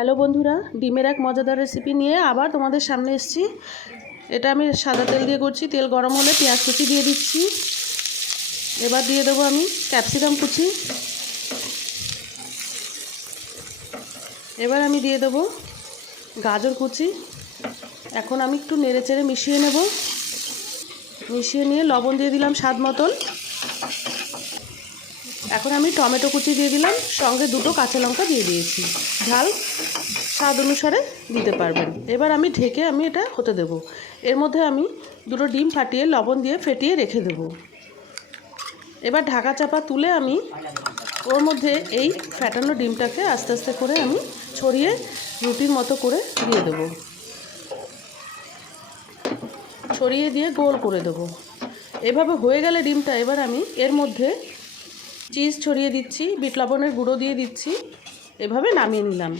Hello বন্ধুরা, ডিমের এক মজাদার রেসিপি নিয়ে আবার তোমাদের সামনে এসেছি। এটা আমি সাদা তেল দিয়ে করছি, তেল গরম হলে পেঁয়াজ কুচি দিয়ে দিচ্ছি। এবার দিয়ে দেবো আমি ক্যাপসিকাম কুচি। এবার আমি দিয়ে দেবো গাজর কুচি। এখন আমি একটু নেড়ে চেড়ে মিশিয়ে নেব। মিশিয়ে নিয়ে লবণ দিয়ে দিলাম স্বাদ মতন। এখন আমি টমেটো কুচি দিয়ে দিলাম, সঙ্গে দুটো কাঁচা লঙ্কা দিয়ে দিয়েছি। ঝাল? স্বাদ অনুসারে দিতে পারবেন। এবার আমি ঢেকে আমি এটা হতে দেব। এর মধ্যে আমি দুটো ডিম ফাটিয়ে লবণ দিয়ে ফেটিয়ে রেখে দেব। এবার ঢাকা চাপা তুলে আমি ওর মধ্যে এই ফ্যাটানো ডিমটাকে আস্তে আস্তে করে আমি ছড়িয়ে রুটির মতো করে দিয়ে দেবো। ছড়িয়ে দিয়ে গোল করে দেবো। এভাবে হয়ে গেলে ডিমটা এবার আমি এর মধ্যে চিজ ছড়িয়ে দিচ্ছি, বিট লবণের গুঁড়ো দিয়ে দিচ্ছি। এভাবে নামিয়ে নিলাম।